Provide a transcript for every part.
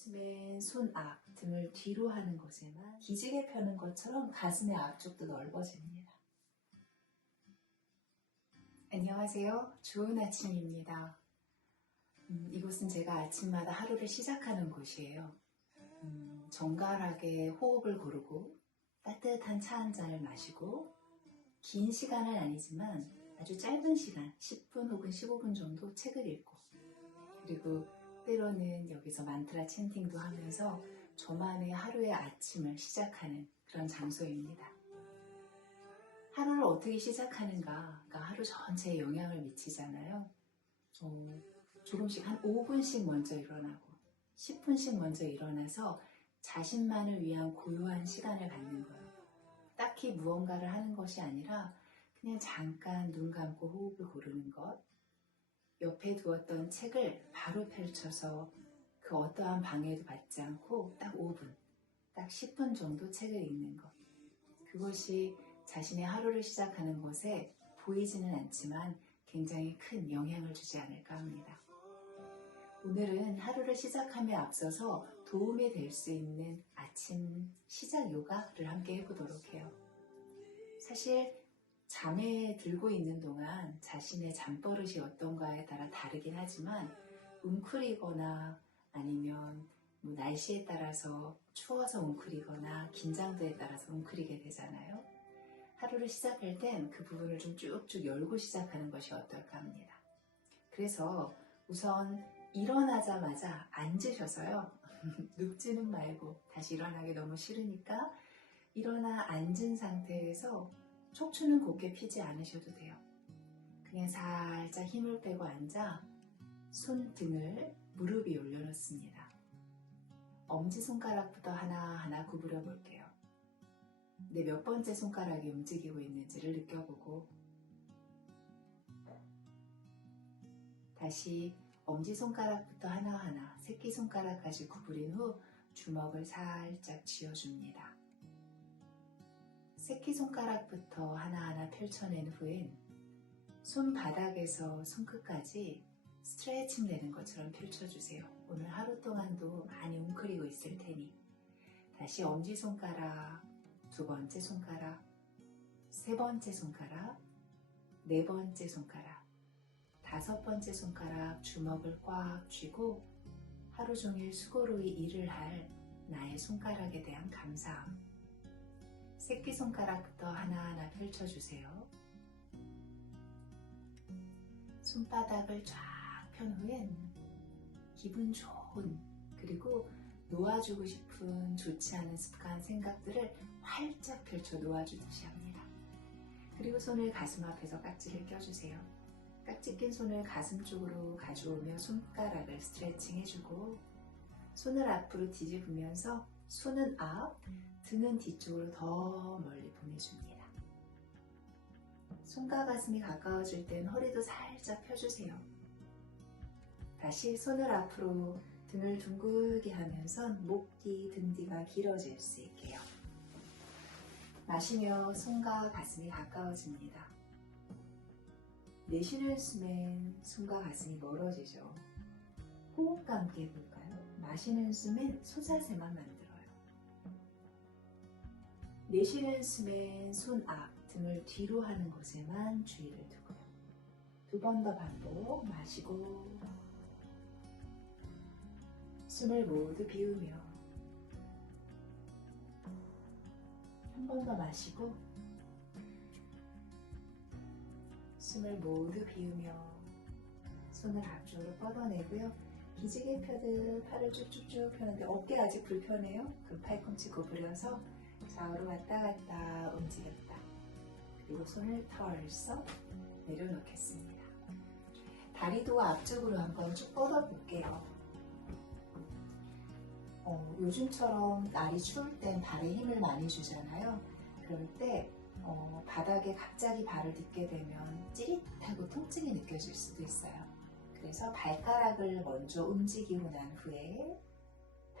숨은 손 앞, 등을 뒤로 하는 곳에만 기지개 펴는 것처럼 가슴의 앞쪽도 넓어집니다. 안녕하세요. 좋은 아침입니다. 이곳은 제가 아침마다 하루를 시작하는 곳이에요. 정갈하게 호흡을 고르고 따뜻한 차 한 잔을 마시고 긴 시간은 아니지만 아주 짧은 시간, 10분 혹은 15분 정도 책을 읽고 그리고 때로는 여기서 만트라 챈팅도 하면서 저만의 하루의 아침을 시작하는 그런 장소입니다. 하루를 어떻게 시작하는가가 하루 전체에 영향을 미치잖아요. 조금씩 한 5분씩 먼저 일어나고 10분씩 먼저 일어나서 자신만을 위한 고요한 시간을 갖는 거예요. 딱히 무언가를 하는 것이 아니라 그냥 잠깐 눈 감고 호흡을 고르는 것, 옆에 두었던 책을 바로 펼쳐서 그 어떠한 방해도 받지 않고 딱 5분, 딱 10분 정도 책을 읽는 것. 그것이 자신의 하루를 시작하는 것에 보이지는 않지만 굉장히 큰 영향을 주지 않을까 합니다. 오늘은 하루를 시작함에 앞서서 도움이 될 수 있는 아침 시작 요가를 함께 해보도록 해요. 사실 잠에 들고 있는 동안 자신의 잠버릇이 어떤가에 따라 다르긴 하지만 웅크리거나 아니면 날씨에 따라서 추워서 웅크리거나 긴장도에 따라서 웅크리게 되잖아요. 하루를 시작할 땐 그 부분을 좀 쭉쭉 열고 시작하는 것이 어떨까 합니다. 그래서 우선 일어나자마자 앉으셔서요. 눕지는 말고 다시 일어나기 너무 싫으니까 일어나 앉은 상태에서 척추는 곧게 펴지 않으셔도 돼요. 그냥 살짝 힘을 빼고 앉아 손등을 무릎 위에 올려놓습니다. 엄지손가락부터 하나하나 구부려 볼게요. 내 몇 번째 손가락이 움직이고 있는지를 느껴보고 다시 엄지손가락부터 하나하나 새끼손가락까지 구부린 후 주먹을 살짝 쥐어줍니다. 새끼손가락부터 하나하나 펼쳐낸 후엔 손바닥에서 손끝까지 스트레칭 되는 것처럼 펼쳐주세요. 오늘 하루 동안도 많이 웅크리고 있을 테니 다시 엄지손가락, 두 번째 손가락, 세 번째 손가락, 네 번째 손가락, 다섯 번째 손가락 주먹을 꽉 쥐고 하루 종일 수고로이 일을 할 나의 손가락에 대한 감사함. 새끼손가락부터 하나하나 펼쳐주세요. 손바닥을 쫙 편 후엔 기분 좋은 그리고 놓아주고 싶은 좋지 않은 습관 생각들을 활짝 펼쳐 놓아주듯이 합니다. 그리고 손을 가슴 앞에서 깍지를 껴주세요. 깍지 낀 손을 가슴 쪽으로 가져오며 손가락을 스트레칭 해주고 손을 앞으로 뒤집으면서 손은 앞, 등은 뒤쪽으로 더 멀리 보내줍니다. 손과 가슴이 가까워질 땐 허리도 살짝 펴주세요. 다시 손을 앞으로 등을 둥글게 하면서 목 뒤, 등 뒤가 길어질 수 있게요. 마시며 손과 가슴이 가까워집니다. 내쉬는 숨엔 손과 가슴이 멀어지죠. 호흡과 함께 해볼까요? 마시는 숨엔 소자세만 만들어요. 내쉬는 숨엔 손 앞, 등을 뒤로 하는 곳에만 주의를 두고요. 두 번 더 반복, 마시고 숨을 모두 비우며 한 번 더 마시고 숨을 모두 비우며 손을 앞쪽으로 뻗어내고요. 기지개 펴듯 팔을 쭉쭉쭉 펴는데 어깨가 아직 불편해요. 그럼 팔꿈치 구부려서 좌우로 왔다 갔다 움직였다. 그리고 손을 털썩 내려놓겠습니다. 다리도 앞쪽으로 한번 쭉 뻗어볼게요. 요즘처럼 날이 추울 땐 발에 힘을 많이 주잖아요. 그럴 때 바닥에 갑자기 발을 딛게 되면 찌릿하고 통증이 느껴질 수도 있어요. 그래서 발가락을 먼저 움직이고 난 후에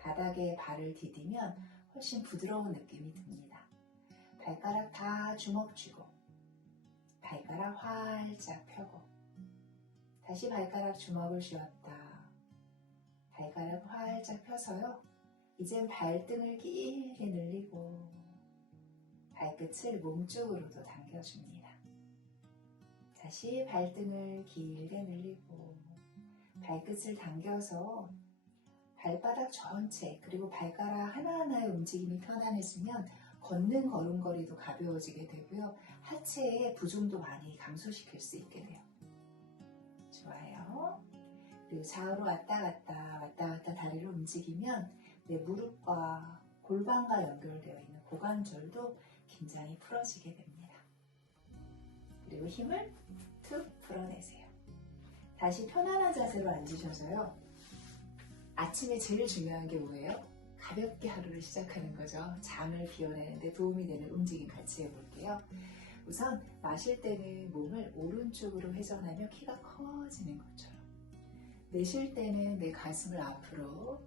바닥에 발을 디디면 훨씬 부드러운 느낌이 듭니다. 발가락 다 주먹 쥐고 발가락 활짝 펴고 다시 발가락 주먹을 쥐었다 발가락 활짝 펴서요. 이젠 발등을 길게 늘리고 발끝을 몸쪽으로도 당겨줍니다. 다시 발등을 길게 늘리고 발끝을 당겨서 발바닥 전체 그리고 발가락 하나하나의 움직임이 편안해지면 걷는 걸음걸이도 가벼워지게 되고요. 하체의 부종도 많이 감소시킬 수 있게 돼요. 좋아요. 그리고 좌우로 왔다 갔다 다리를 움직이면 내 무릎과 골반과 연결되어 있는 고관절도 굉장히 풀어지게 됩니다. 그리고 힘을 툭 풀어내세요. 다시 편안한 자세로 앉으셔서요. 아침에 제일 중요한 게 뭐예요? 가볍게 하루를 시작하는 거죠. 잠을 비워내는데 도움이 되는 움직임 같이 해볼게요. 우선 마실 때는 몸을 오른쪽으로 회전하며 키가 커지는 것처럼, 내쉴 때는 내 가슴을 앞으로,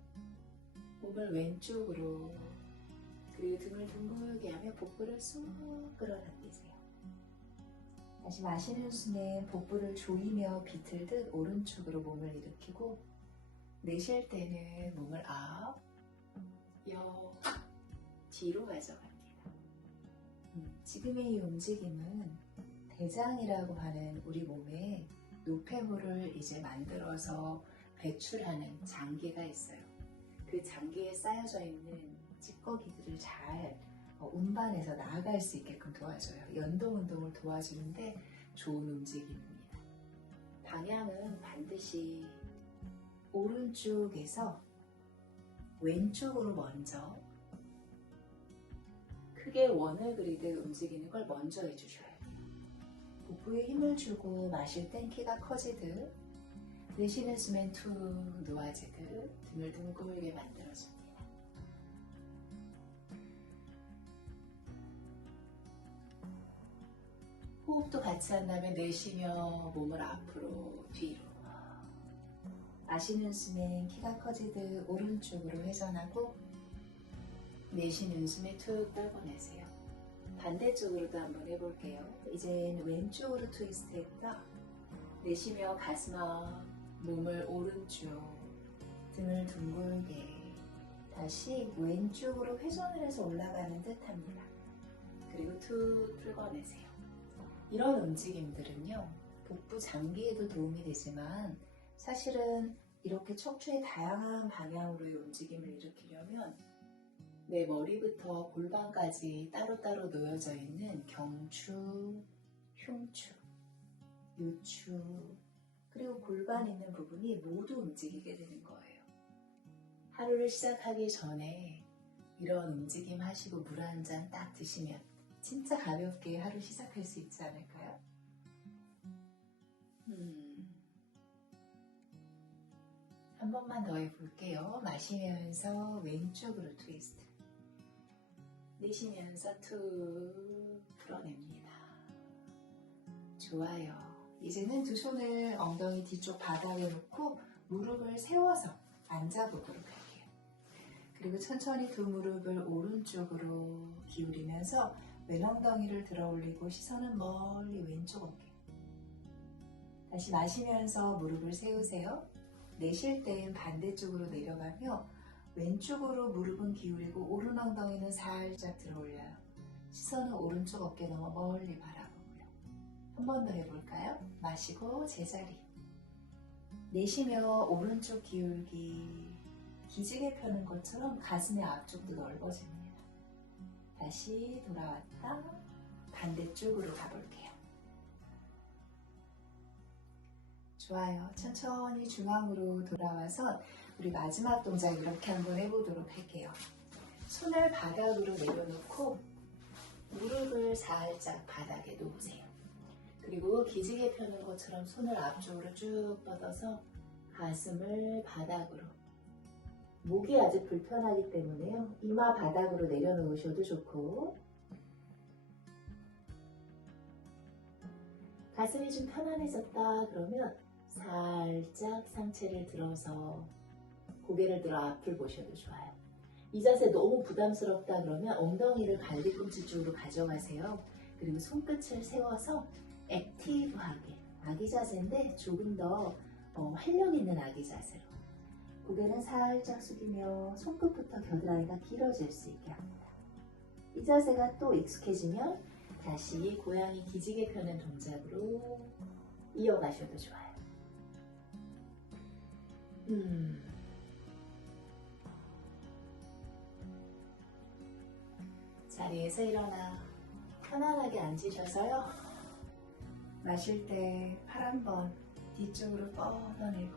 몸을 왼쪽으로, 그리고 등을 둥글게 하며 복부를 쏙 끌어당기세요. 다시 마시는 숨엔 복부를 조이며 비틀듯 오른쪽으로 몸을 일으키고, 내쉴 때는 몸을 앞, 옆, 뒤로 가져갑니다. 지금의 이 움직임은 대장이라고 하는 우리 몸에 노폐물을 이제 만들어서 배출하는 장기가 있어요. 그 장기에 쌓여져 있는 찌꺼기들을 잘 운반해서 나아갈 수 있게끔 도와줘요. 연동 운동을 도와주는데 좋은 움직임입니다. 방향은 반드시 오른쪽에서 왼쪽으로 먼저 크게 원을 그리듯 움직이는 걸 먼저 해주셔야 돼요. 복부에 힘을 주고 마실 땐 키가 커지듯, 내쉬는 숨엔 툭 놓아지듯 등을 둥글게 만들어줍니다. 호흡도 같이 한다면 내쉬며 몸을 앞으로 뒤로, 마시는 숨엔 키가 커지듯 오른쪽으로 회전하고, 내쉬는 숨에 툭 끌어내세요. 반대쪽으로도 한번 해볼게요. 이젠 왼쪽으로 트위스트 했다. 내쉬며 가슴 앞, 몸을 오른쪽, 등을 둥글게, 다시 왼쪽으로 회전을 해서 올라가는 듯 합니다. 그리고 툭 풀어내세요. 이런 움직임들은요, 복부 장기에도 도움이 되지만 사실은 이렇게 척추의 다양한 방향으로의 움직임을 일으키려면 내 머리부터 골반까지 따로따로 놓여져 있는 경추, 흉추, 요추, 그리고 골반 있는 부분이 모두 움직이게 되는 거예요. 하루를 시작하기 전에 이런 움직임 하시고 물 한 잔 딱 드시면 진짜 가볍게 하루 시작할 수 있지 않을까요? 한 번만 더 해볼게요. 마시면서 왼쪽으로 트위스트, 내쉬면서 툭 풀어냅니다. 좋아요. 이제는 두 손을 엉덩이 뒤쪽 바닥에 놓고 무릎을 세워서 앉아보도록 할게요. 그리고 천천히 두 무릎을 오른쪽으로 기울이면서 왼엉덩이를 들어 올리고 시선은 멀리 왼쪽 어깨. 다시 마시면서 무릎을 세우세요. 내쉴 땐 반대쪽으로 내려가며 왼쪽으로 무릎은 기울이고 오른 엉덩이는 살짝 들어 올려요. 시선은 오른쪽 어깨 넘어 멀리 바라보고요. 한 번 더 해볼까요? 마시고 제자리. 내쉬며 오른쪽 기울기, 기지개 펴는 것처럼 가슴의 앞쪽도 넓어집니다. 다시 돌아왔다 반대쪽으로 가볼게요. 좋아요. 천천히 중앙으로 돌아와서 우리 마지막 동작 이렇게 한번 해보도록 할게요. 손을 바닥으로 내려놓고 무릎을 살짝 바닥에 놓으세요. 그리고 기지개 펴는 것처럼 손을 앞쪽으로 쭉 뻗어서 가슴을 바닥으로, 목이 아직 불편하기 때문에요. 이마 바닥으로 내려놓으셔도 좋고, 가슴이 좀 편안해졌다 그러면 살짝 상체를 들어서 고개를 들어 앞을 보셔도 좋아요. 이 자세 너무 부담스럽다 그러면 엉덩이를 갈비꿈치 쪽으로 가져가세요. 그리고 손끝을 세워서 액티브하게, 아기 자세인데 조금 더 활력 있는 아기 자세로 고개는 살짝 숙이며 손끝부터 겨드랑이가 길어질 수 있게 합니다. 이 자세가 또 익숙해지면 다시 고양이 기지개 펴는 동작으로 이어가셔도 좋아요. 자리에서 일어나 편안하게 앉으셔서요. 마실 때 팔 한번 뒤쪽으로 뻗어내고,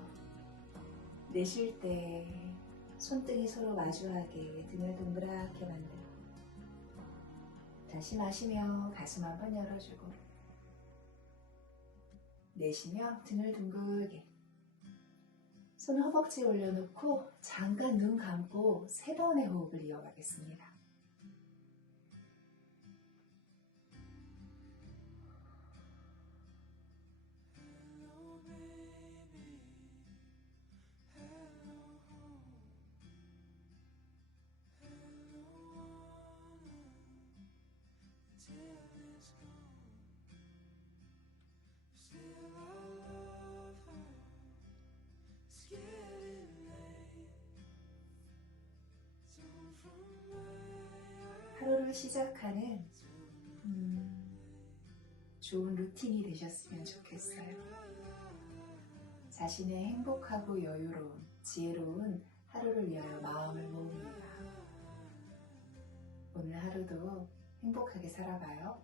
내쉴 때 손등이 서로 마주하게 등을 동그랗게 만들고, 다시 마시며 가슴 한번 열어주고, 내쉬며 등을 둥글게, 손 허벅지에 올려놓고 잠깐 눈 감고 3번의 호흡을 이어가겠습니다. 하루를 시작하는 좋은 루틴이 되셨으면 좋겠어요. 자신의 행복하고 여유로운, 지혜로운 하루를 위하여 마음을 모읍니다. 오늘 하루도 행복하게 살아가요.